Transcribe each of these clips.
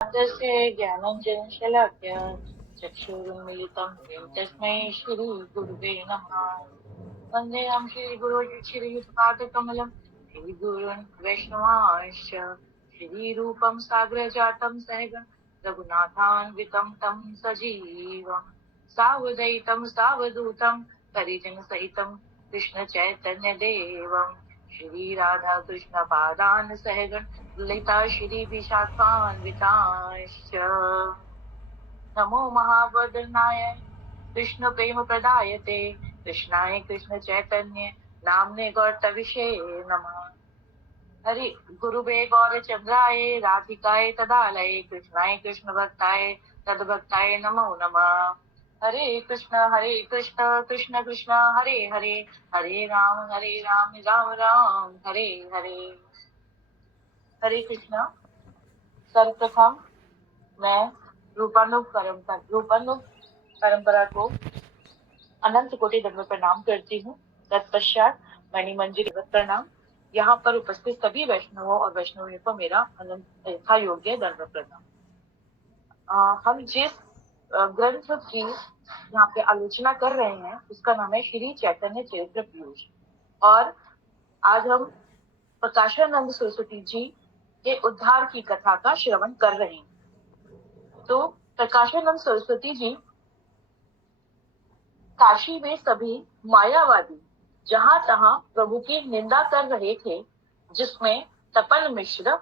तस्य ज्ञानञ्जनशलाकया चक्षुरुन्मीलितं येन तस्मै श्रीगुरुवे नमः। वन्देऽहं श्रीगुरो श्रीयुतपादकमलं श्रीगुरून् वैष्णवांश्च श्रीरूपं साग्रजातं सहगं रघुनाथान्वितं तं सजीवं सावधैतं सावधूतं परिजनसहितं कृष्णचैतन्यदेवं श्रीराधाकृष्णपादान् सहगं ललिता श्रीविशाखान्वितांश्च नमो महावदनाय कृष्ण प्रेम प्रदायते कृष्णाय कृष्ण चैतन्य नामने गौरतविषे नमः। हरि गुरुवे गौरचंद्राय राधिकाय तदालये कृष्णाय कृष्ण भक्ताय तद्भक्ताय नमो नमः। हरे कृष्ण कृष्ण कृष्ण हरे हरे हरे राम राम राम हरे हरे। हरे कृष्ण। सर्वप्रथम मैं रूपानुग परंपरा को अनंत कोटि दंड प्रणाम करती हूँ। तत्पश्चात मणिमंजिल प्रणाम। यहाँ पर उपस्थित सभी वैष्णवों और वैष्णवियों को मेरा अनंत यथा योग्य दंड प्रणाम। हम जिस ग्रंथ की यहाँ पे आलोचना कर रहे हैं उसका नाम है श्री चैतन्य चरित्र पीयूष। और आज हम प्रकाशानंद सरस्वती जी के उद्धार की कथा का श्रवण कर रहे हैं। तो प्रकाशानंद सरस्वती जी काशी में सभी मायावादी जहां तहां प्रभु की निंदा कर रहे थे, जिसमें तपन मिश्र,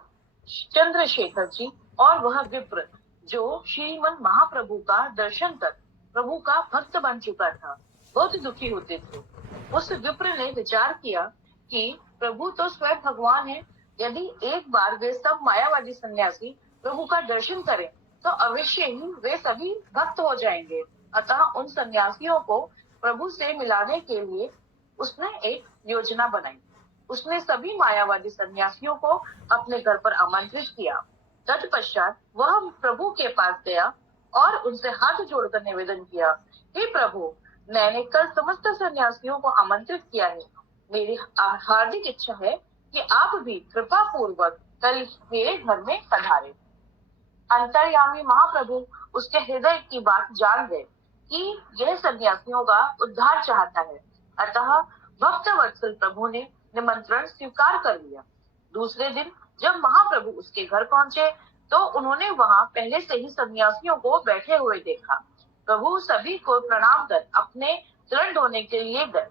चंद्रशेखर जी और वह विप्र जो श्रीमन महाप्रभु का दर्शन कर प्रभु का भक्त बन चुका था, बहुत दुखी होते थे। उस विप्र ने विचार किया कि प्रभु तो स्वयं भगवान है, यदि एक बार वे सब मायावादी सन्यासी प्रभु का दर्शन करें तो अवश्य ही वे सभी भक्त हो जाएंगे। अतः उन सन्यासियों को प्रभु से मिलाने के लिए उसने एक योजना बनाई। उसने सभी मायावादी सन्यासियों को अपने घर पर आमंत्रित किया। तत्पश्चात वह प्रभु के पास गया और उनसे हाथ जोड़कर निवेदन किया, हे प्रभु, मैंने कल समस्त सन्यासियों को आमंत्रित किया है। मेरी हार्दिक इच्छा है कि आप भी कृपा पूर्वक कल मेरे घर में पधारे। अंतर्यामी महाप्रभु उसके हृदय की बात जान गए कि यह सन्यासियों का उद्धार चाहता है। अतः भक्त वत्सल प्रभु ने निमंत्रण स्वीकार कर लिया। दूसरे दिन जब महाप्रभु उसके घर पहुंचे तो उन्होंने वहां पहले से ही सन्यासियों को बैठे हुए देखा। प्रभु सभी को प्रणाम कर अपने चरण धोने के लिए गए।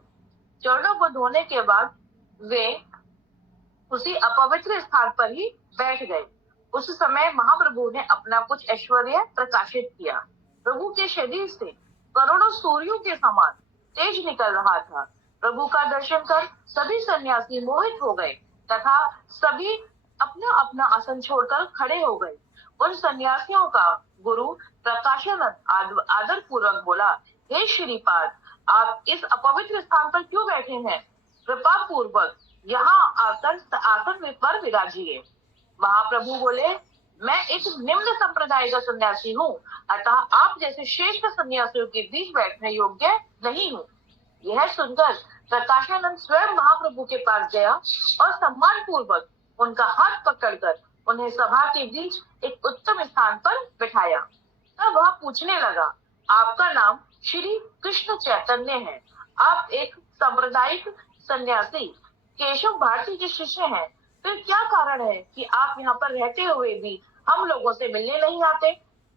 चरणों को धोने के बाद वे उसी अपवित्र स्थान पर ही बैठ गए। उस समय महाप्रभु ने अपना कुछ ऐश्वर्य प्रकाशित किया। प्रभु के शरीर से करोड़ों सूर्यों के समान तेज निकल रहा था। प्रभु का दर्शन कर सभी सन्यासी मोहित हो गए तथा सभी अपना अपना आसन छोड़कर खड़े हो गए। उन सन्यासियों का गुरु प्रकाशानंद आदर पूर्वक बोला, हे श्रीपाद, आप इस अपवित्र स्थान पर क्यों बैठे हैं? कृपा पूर्वक यहाँ आकर आसन पर विराजिए। महाप्रभु बोले, मैं एक निम्न संप्रदाय का सन्यासी हूँ, अतः आप जैसे श्रेष्ठ सन्यासियों के बीच बैठने योग्य नहीं हूँ। यह सुनकर प्रकाशानंद स्वयं महाप्रभु के पास गया और सम्मान पूर्वक उनका हाथ पकड़कर उन्हें सभा के बीच एक उत्तम स्थान पर बिठाया। तब वह पूछने लगा, आपका नाम श्री कृष्ण चैतन्य है, आप एक सांप्रदायिक सन्यासी केशव भारती के शिष्य हैं, फिर क्या कारण है कि आप यहाँ पर रहते हुए भी हम लोगों से मिलने नहीं आते?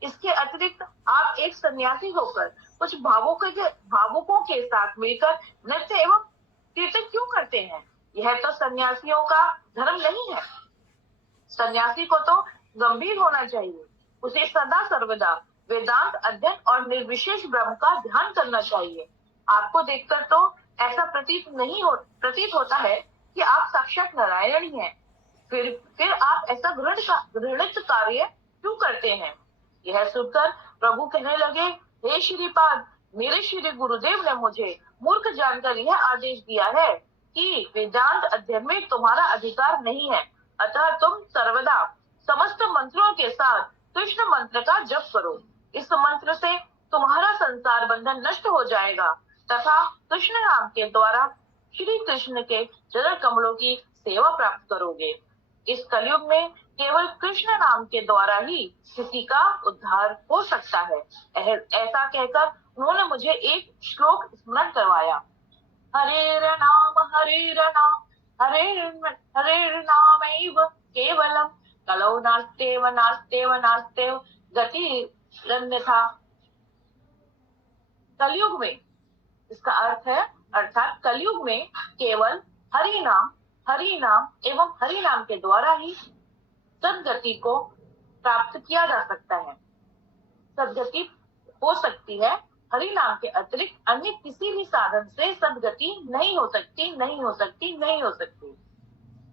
इसके अतिरिक्त आप एक सन्यासी होकर कुछ भावुकों के साथ मिलकर नृत्य एवं कीर्तन क्यों करते हैं? यह तो सन्यासियों का धर्म नहीं है। सन्यासी को तो गंभीर होना चाहिए, उसे सदा सर्वदा वेदांत अध्ययन और निर्विशेष ब्रह्म का ध्यान करना चाहिए। आपको देखकर तो ऐसा प्रतीत होता है कि आप साक्षात नारायण ही हैं। फिर आप ऐसा घृणित कार्य क्यों करते हैं? यह सुनकर प्रभु कहने लगे, हे श्रीपाद, मेरे श्री गुरुदेव ने मुझे मूर्ख जानकर यह आदेश दिया है कि वेदांत अध्ययन में तुम्हारा अधिकार नहीं है, अतः तुम सर्वदा समस्त मंत्रों के साथ कृष्ण मंत्र का जप करो। इस मंत्र से तुम्हारा संसार बंधन नष्ट हो जाएगा तथा कृष्ण नाम के द्वारा श्री कृष्ण के चरण कमलों की सेवा प्राप्त करोगे। इस कलयुग में केवल कृष्ण नाम के द्वारा ही किसी का उद्धार हो सकता है। ऐसा कहकर उन्होंने मुझे एक श्लोक स्मरण करवाया। हरेर नाम हरेर नामैव केवलम कलौ नास्तेव नास्तेव नास्तेव गतिरन्यथा। कलयुग में, इसका अर्थ है, अर्थात कलयुग में केवल हरि नाम एवं हरि नाम के द्वारा ही सदगति को प्राप्त किया जा सकता है। सदगति हो सकती है, हरि नाम के अतिरिक्त अन्य किसी भी साधन से सदगति नहीं हो सकती।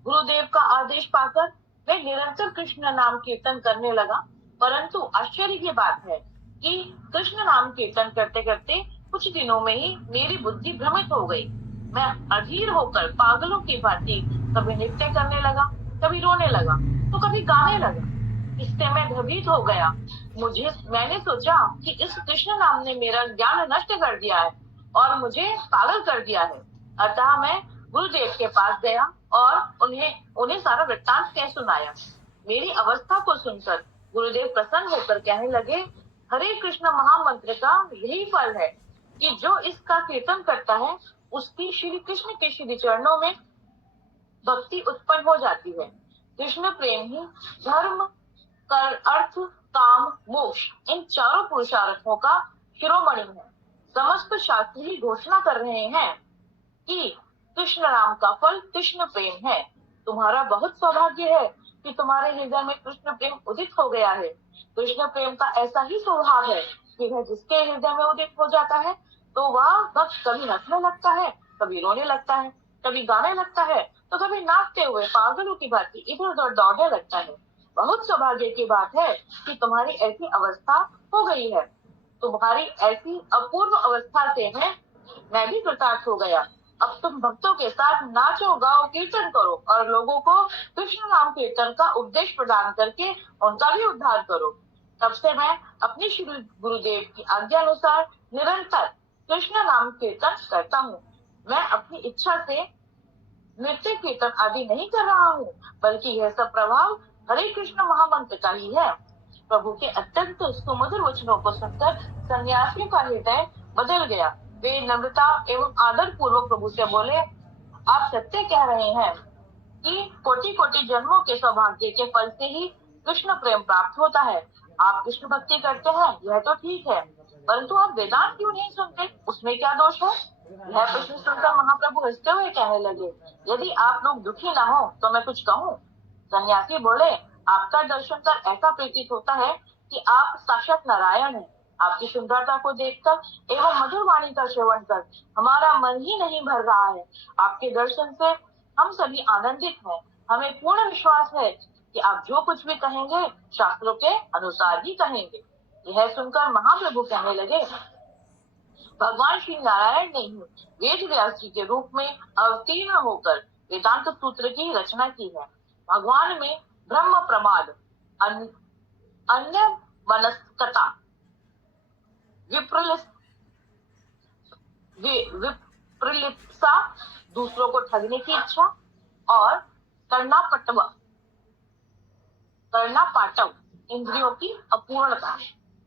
गुरुदेव का आदेश पाकर मैं निरंतर कृष्ण नाम कीर्तन करने लगा, परंतु आश्चर्य की बात है कि कृष्ण नाम कीर्तन करते करते कुछ दिनों में ही मेरी बुद्धि भ्रमित हो गई। मैं अधीर होकर पागलों की भांति कभी नृत्य करने लगा, कभी रोने लगा, तो कभी गाने लगा। इससे मैं भयभीत हो गया। मैंने सोचा कि इस कृष्ण नाम ने मेरा ज्ञान नष्ट कर दिया है और मुझे पागल कर दिया है। अतः मैं गुरुदेव के पास गया और उन्हें सारा वृत्तांत कह सुनाया। मेरी अवस्था को सुनकर गुरुदेव प्रसन्न होकर कहने लगे, हरे कृष्ण महामंत्र का यही फल है कि जो इसका कीर्तन करता है उसकी श्री कृष्ण के श्री चरणों में भक्ति उत्पन्न हो जाती है। कृष्ण प्रेम ही धर्म, अर्थ, काम, मोक्ष इन चारों पुरुषार्थों का शिरोमणि है। समस्त शास्त्र ही घोषणा कर रहे हैं कि कृष्ण नाम का फल कृष्ण प्रेम है। तुम्हारा बहुत सौभाग्य है कि तुम्हारे हृदय में कृष्ण प्रेम उदित हो गया है। कृष्ण प्रेम का ऐसा ही स्वभाव है कि वह जिसके हृदय में उदित हो जाता है तो वह भक्त कभी हंसने लगता है, कभी रोने लगता है, कभी गाने लगता है, तो कभी नाचते हुए पागलों की भांति इधर उधर दौड़ने लगता है। बहुत सौभाग्य की बात है कि तुम्हारी ऐसी अवस्था हो गई है। तुम्हारी ऐसी अपूर्व अवस्था से मैं भी कृतार्थ हो गया। अब तुम भक्तों के साथ नाचो, गाओ, कीर्तन करो और लोगों को कृष्ण नाम कीर्तन का उपदेश प्रदान करके उनका भी उद्धार करो। तब से मैं अपने श्री गुरुदेव की आज्ञा अनुसार निरंतर कृष्ण नाम कीर्तन करता हूँ। मैं अपनी इच्छा से नृत्य कीर्तन आदि नहीं कर रहा हूँ, बल्कि यह सब प्रभाव हरे कृष्ण महामंत्र का ही है। प्रभु के अत्यंत सुमधुर वचनों को सुनकर सन्यासियों का हृदय बदल गया। वे नम्रता एवं आदर पूर्वक प्रभु से बोले, आप सत्य कह रहे हैं कि कोटि कोटि जन्मों के सौभाग्य के फल से ही कृष्ण प्रेम प्राप्त होता है। आप कृष्ण भक्ति करते हैं, यह तो ठीक है, परंतु आप वेदांत क्यों नहीं सुनते? उसमें क्या दोष है? यह प्रश्न सुनकर महाप्रभु हंसते हुए कहने लगे, यदि आप लोग दुखी ना हो तो मैं कुछ कहूँ? सन्यासी बोले, आपका दर्शन कर ऐसा प्रतीत होता है कि आप साक्षात नारायण हैं। आपकी सुंदरता को देखकर एवं मधुर वाणी का श्रवण कर हमारा मन ही नहीं भर रहा है। आपके दर्शन से हम सभी आनंदित हैं। हमें पूर्ण विश्वास है कि आप जो कुछ भी कहेंगे शास्त्रों के अनुसार ही कहेंगे। यह सुनकर महाप्रभु कहने लगे, भगवान श्री नारायण ने ही वेद व्यास जी के रूप में अवतीर्ण होकर वेदांत सूत्र की रचना की है। भगवान में ब्रह्म प्रमाद, अन्य मनस्कता, विप्रलिप्सा, दूसरों को ठगने की इच्छा और कर्णापाटव, इंद्रियों की अपूर्णता,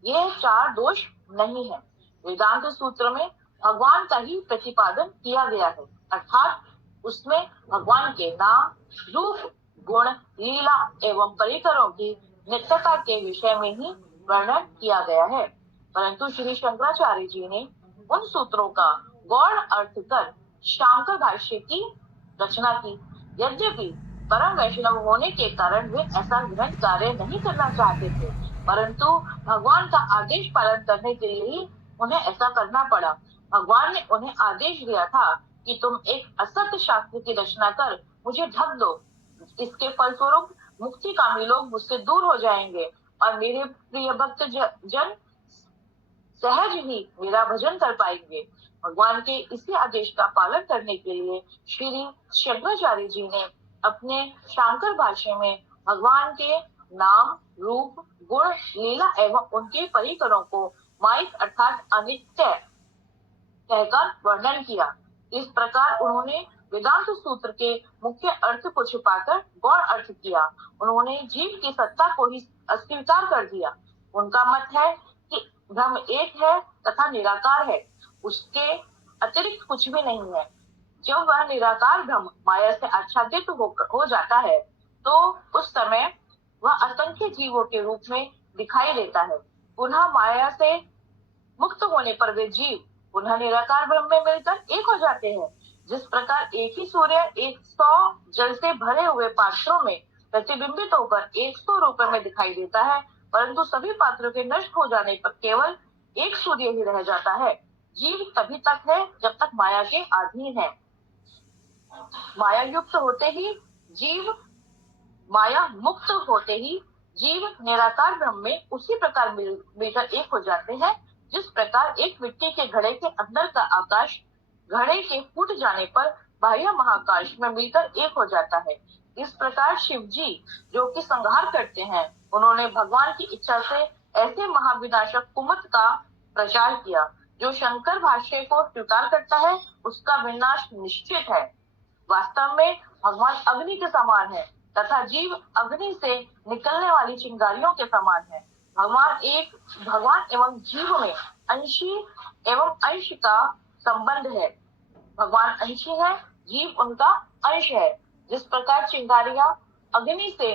ये चार दोष नहीं है। वेदांत सूत्र में भगवान का ही प्रतिपादन किया गया है, अर्थात उसमें भगवान के नाम, रूप, गुण, लीला एवं परिकरों की नित्यता के विषय में ही वर्णन किया गया है। परंतु श्री शंकराचार्य जी ने उन सूत्रों का गौण अर्थ कर शांकर भाष्य की रचना की। यद्यपि परम वैष्णव होने के कारण वे ऐसा ग्रंथ कार्य नहीं करना चाहते थे, परंतु भगवान का आदेश पालन करने के लिए ही उन्हें ऐसा करना पड़ा। भगवान ने उन्हें आदेश दिया था कि तुम एक असत्य शास्त्र की रचना कर मुझे ढक दो। इसके फलस्वरूप मुक्तिकामी लोग मुझसे दूर हो जाएंगे और मेरे प्रिय भक्त जन सहज ही मेरा भजन कर पाएंगे। भगवान के इसी आदेश का पालन करने के लिए श्री शंकराचार्य जी ने अपने शांकर भाष्य में भगवान के नाम, रूप, गुण, लीला एवं उनके परिकरों को माइक अर्थात अनित्य कहकर वर्णन किया। इस प्रकार उन्होंने वेदांत सूत्र के मुख्य अर्थ को छिपाकर गौण अर्थ किया। उन्होंने जीव की सत्ता को ही अस्वीकार कर दिया। उनका मत है कि ब्रह्म एक है तथा निराकार है, उसके अतिरिक्त कुछ भी नहीं है। जब वह निराकार ब्रह्म माया से आच्छादित हो जाता है तो उस समय वह असंख्य जीवों के रूप में दिखाई देता है। पुनः माया से मुक्त होने पर वे जीव पुनः निराकार ब्रह्म में मिलकर एक हो जाते हैं। जिस प्रकार एक ही सूर्य 100 जल से भरे हुए पात्रों में प्रतिबिंबित होकर 100 रूपों में दिखाई देता है, परंतु सभी पात्रों के नष्ट हो जाने पर केवल एक सूर्य ही रह जाता है। जीव तभी तक है जब तक माया के अधीन है। माया युक्त होते ही जीव माया मुक्त होते ही जीव निराकार ब्रह्म में उसी प्रकार मिलकर एक हो जाते हैं, जिस प्रकार एक मिट्टी के घड़े के अंदर का आकाश घड़े के फूट जाने पर बाह्य महाकाश में मिलकर एक हो जाता है। इस प्रकार शिव जी जो कि संहार करते हैं, उन्होंने भगवान की इच्छा से ऐसे महाविनाशक कुमत का प्रचार किया। जो शंकर भाष्य को स्वीकार करता है उसका विनाश निश्चित है। वास्तव में भगवान अग्नि के समान है तथा जीव अग्नि से निकलने वाली चिंगारियों के समान है। भगवान एवं जीव में अंशी एवं अंश का संबंध है। भगवान अंशी है, जीव उनका अंश है। जिस प्रकार चिंगारियां अग्नि से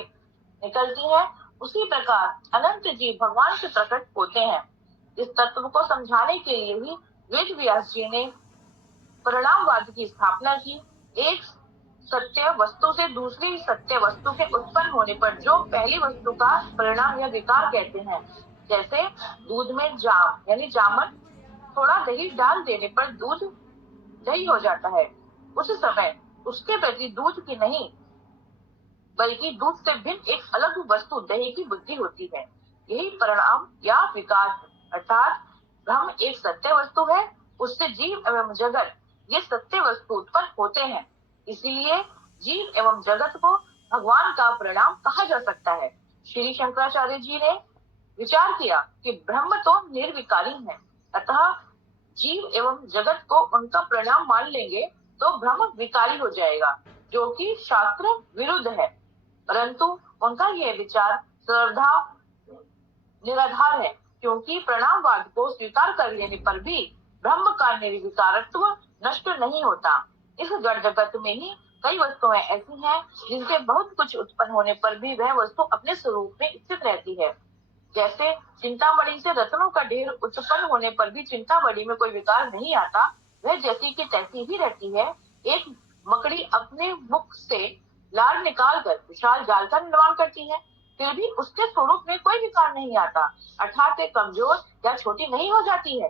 निकलती हैं, उसी प्रकार अनंत जीव भगवान से प्रकट होते हैं। इस तत्व को समझाने के लिए ही वेद व्यास जी ने परिणामवाद की स्थापना की। एक सत्य वस्तु से दूसरी सत्य वस्तु के उत्पन्न होने पर जो पहली वस्तु का परिणाम या विकार कहते हैं, जैसे दूध में जाम यानी जामन, थोड़ा दही डाल देने पर दूध दही हो जाता है। उस समय उसके प्रति दूध की नहीं बल्कि दूध से भिन्न एक अलग वस्तु दही की बुद्धि होती है। यही परिणाम या विकार, अर्थात ब्रह्म एक सत्य वस्तु है, उससे जीव एवं जगत ये सत्य वस्तु उत्पन्न होते हैं। इसीलिए जीव एवं जगत को भगवान का परिणाम कहा जा सकता है। श्री शंकराचार्य जी ने विचार किया कि ब्रह्म तो निर्विकारी है, अतः जीव एवं जगत को उनका परिणाम मान लेंगे तो ब्रह्म विकारी हो जाएगा, जो कि शास्त्र विरुद्ध है। परंतु उनका यह विचार श्रद्धा निराधार है, क्योंकि परिणामवाद को स्वीकार कर लेने पर भी ब्रह्म का निर्विकारत्व नष्ट नहीं होता। इस जड़ जगत में ही कई वस्तुएं ऐसी हैं जिनके बहुत कुछ उत्पन्न होने पर भी वह वस्तु अपने स्वरूप में स्थित रहती है। जैसे चिंतामणि से रत्नों का ढेर उत्पन्न होने पर भी चिंतामणि में कोई विकार नहीं आता, वह जैसी की तैसी ही रहती है। एक मकड़ी अपने मुख से लार निकालकर विशाल जाल का निर्माण करती है, फिर भी उसके स्वरूप में कोई विकार नहीं आता, अर्थात एक कमजोर या छोटी नहीं हो जाती है।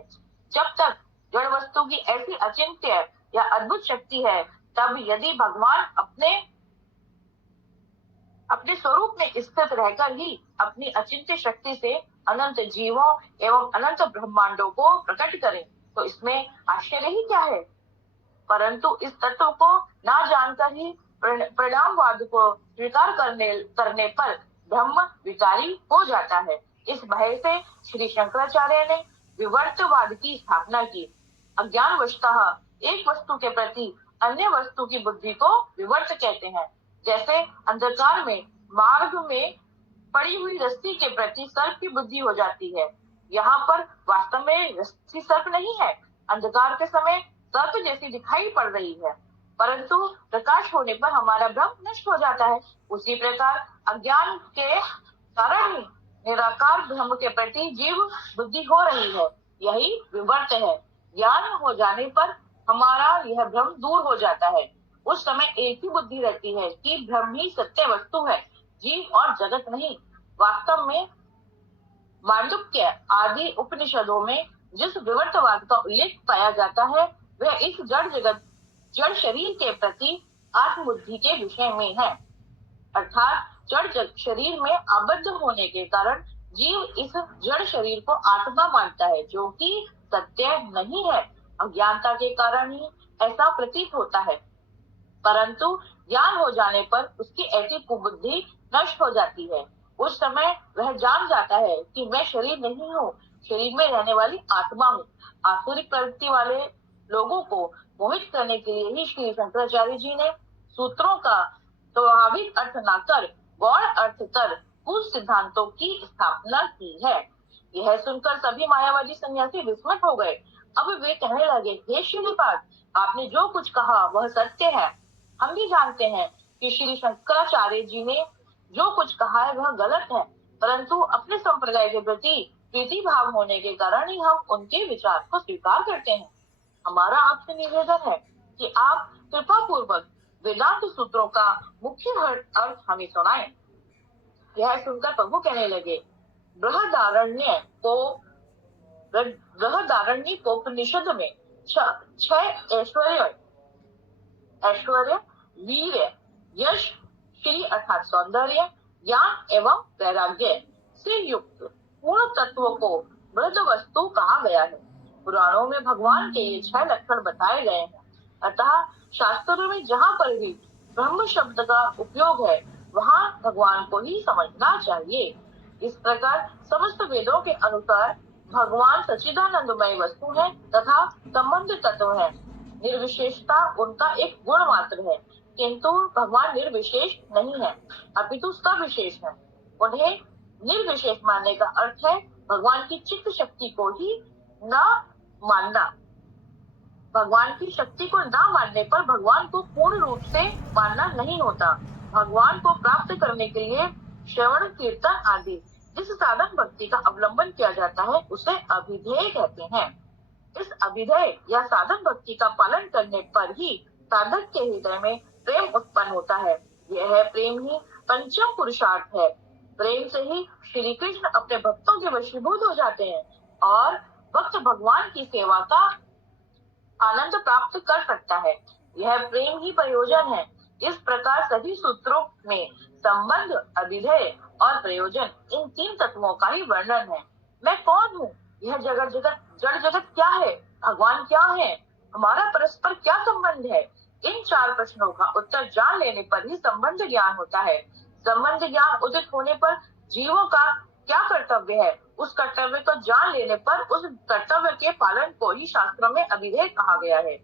जब तक जड़ वस्तु की ऐसी अचिंत्य या अद्भुत शक्ति है, तब यदि भगवान अपने स्वरूप में स्थित रहकर ही अपनी अचिंत्य शक्ति से अनंत जीवों एवं अनंत ब्रह्मांडों को प्रकट करें तो इसमें आश्चर्य ही क्या है। परंतु इस तत्व को ना जानकर ही परिणामवाद को स्वीकार करने पर ब्रह्म विकारी हो जाता है। इस भय से श्री शंकराचार्य ने विवर्तवाद की स्थापना की। अज्ञानवशतः एक वस्तु के प्रति अन्य वस्तु की बुद्धि को विवर्त कहते हैं। जैसे अंधकार में मार्ग में पड़ी हुई रस्सी के प्रति सर्प की बुद्धि हो जाती है। यहाँ पर वास्तव में रस्सी सर्प नहीं है, अंधकार के समय सर्प जैसी दिखाई पड़ रही है, परंतु प्रकाश होने पर हमारा भ्रम नष्ट हो जाता है। उसी प्रकार अज्ञान के कारण ही निराकार ब्रह्म के प्रति जीव बुद्धि हो रही है, यही विवर्त है। ज्ञान हो जाने पर हमारा यह भ्रम दूर हो जाता है। उस समय एक ही बुद्धि रहती है कि ब्रह्म ही सत्य वस्तु है, जीव और जगत नहीं। वास्तव में मांडुक्य आदि उपनिषदों में जिस विवर्तवाद का उल्लेख पाया जाता है, वह इस जड़ शरीर के प्रति आत्मबुद्धि के विषय में है। अर्थात जड़ शरीर में आबद्ध होने के कारण जीव इस जड़ शरीर को आत्मा मानता है, जो कि सत्य नहीं है। अज्ञानता के कारण ही ऐसा प्रतीत होता है, परंतु ज्ञान हो जाने पर उसकी ऐसी कुबुद्धि नष्ट हो जाती है। उस समय वह जान जाता है कि मैं शरीर नहीं हूँ, शरीर में रहने वाली आत्मा हूँ। आसुरिक प्रवृत्ति वाले लोगों को मोहित करने के लिए ही श्री शंकराचार्य जी ने सूत्रों का स्वाभाविक अर्थ न कर गौण अर्थ कर कुछ सिद्धांतों की स्थापना की है। यह सुनकर सभी मायावादी सन्यासी विस्मित हो गए। अब वे कहने लगे, हे श्रीपाद, आपने जो कुछ कहा वह सत्य है। हम भी जानते हैं कि श्री शंकराचार्य जी ने जो कुछ कहा है वह गलत है, परंतु अपने संप्रदाय के प्रति प्रीति भाव होने के कारण ही हम उनके विचार को स्वीकार करते हैं। हमारा आपसे निवेदन है कि आप कृपा पूर्वक वेदांत सूत्रों का मुख्य अर्थ हमें सुनाएं। यह सुनकर प्रभु कहने लगे, बृहदारण्यकोपनिषद में 6 ऐश्वर्य, वीर, यश, श्री अर्थात सौंदर्य, ज्ञान एवं वैराग्य से युक्त पूर्ण तत्व को बृहद वस्तु कहा गया है। पुराणों में भगवान के ये 6 लक्षण बताए गए हैं। अतः शास्त्रों में जहाँ पर भी ब्रह्म शब्द का उपयोग है वहाँ भगवान को ही समझना चाहिए। इस प्रकार समस्त वेदों के अनुसार भगवान सच्चिदानंदमय वस्तु है तथा संबंध तत्व है। निर्विशेषता उनका एक गुण मात्र है, किंतु भगवान निर्विशेष नहीं है, अपितु सविशेष है। उन्हें निर्विशेष मानने का अर्थ है भगवान की चित्त शक्ति को ही न मानना। भगवान की शक्ति को न मानने पर भगवान को पूर्ण रूप से मानना नहीं होता। भगवान को प्राप्त करने के लिए श्रवण, कीर्तन आदि जिस साधन भक्ति का अवलंबन किया जाता है उसे अभिधेय कहते हैं। इस अभिधेय या साधन भक्ति का पालन करने पर ही साधक के हृदय में प्रेम उत्पन्न होता है। यह प्रेम ही पंचम पुरुषार्थ है। प्रेम से ही श्री कृष्ण अपने भक्तों के वशीभूत हो जाते हैं और भक्त भगवान की सेवा का आनंद प्राप्त कर सकता है। यह प्रेम ही प्रयोजन है। इस प्रकार सभी सूत्रों में संबंध, अभिधेय और प्रयोजन, इन 3 तत्वों का ही वर्णन है। मैं कौन हूँ, यह जड़ जगत क्या है, भगवान क्या है, हमारा परस्पर क्या संबंध है, इन 4 प्रश्नों का उत्तर जान लेने पर ही संबंध ज्ञान होता है। संबंध ज्ञान उदित होने पर जीवों का क्या कर्तव्य है, उस कर्तव्य को जान लेने पर उस कर्तव्य के पालन को ही शास्त्रों में अभिधेय कहा गया है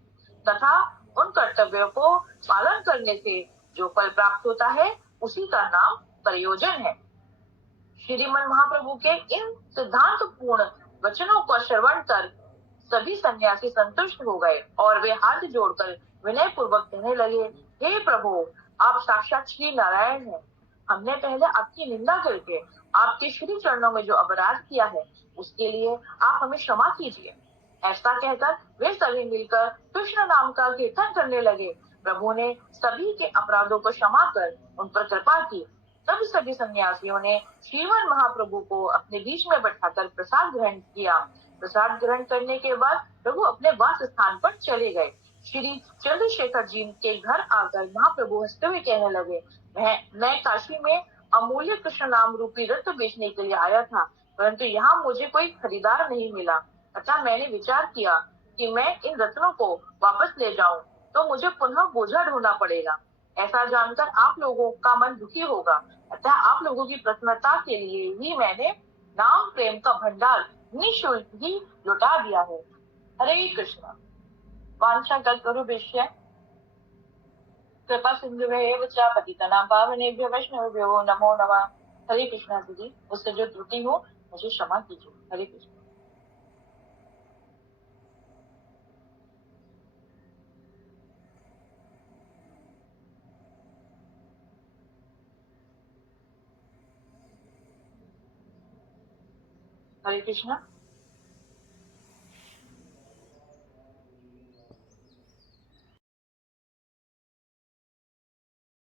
तथा उन कर्तव्यों को पालन करने से जो फल प्राप्त होता है उसी का नाम प्रयोजन है। श्रीमन महाप्रभु के इन सिद्धांत पूर्ण वचनों को श्रवण कर सभी सन्यासी संतुष्ट हो गए और वे हाथ जोड़कर विनय पूर्वक कहने लगे, हे प्रभु, आप साक्षात श्री नारायण हैं। हमने पहले आपकी निंदा करके आपके श्री चरणों में जो अपराध किया है उसके लिए आप हमें क्षमा कीजिए। ऐसा कहकर वे सभी मिलकर कृष्ण नाम का कीर्तन करने लगे। प्रभु ने सभी के अपराधों को क्षमा कर उन पर कृपा की। तब सभी सन्यासियों ने श्रीमन महाप्रभु को अपने बीच में बैठाकर प्रसाद ग्रहण किया। प्रसाद ग्रहण करने के बाद प्रभु अपने वास स्थान पर चले गए। श्री चंद्रशेखर जी के घर आकर महाप्रभु हंसते हुए कहने लगे, मैं काशी में अमूल्य कृष्ण नाम रूपी रत्न बेचने के लिए आया था, परंतु यहाँ मुझे कोई खरीदार नहीं मिला। अतः मैंने विचार किया कि मैं इन रत्नों को वापस ले जाऊं तो मुझे पुनः बोझा ढोना पड़ेगा। ऐसा जानकर आप लोगों का मन दुखी होगा, अतः आप लोगों की प्रसन्नता के लिए ही मैंने नाम प्रेम का भंडार निःशुल्क ही लौटा दिया है। हरे कृष्ण। वाञ्छाकल्पतरुभ्यश्च कृपा सिंधुभ्येव च पतितानां पावनेभ्यो वैष्णवेभ्यो नमो नमः। हरे कृष्णा जी, उससे जो त्रुटि हो मुझे क्षमा कीजिए। हरे कृष्ण। हरे कृष्ण।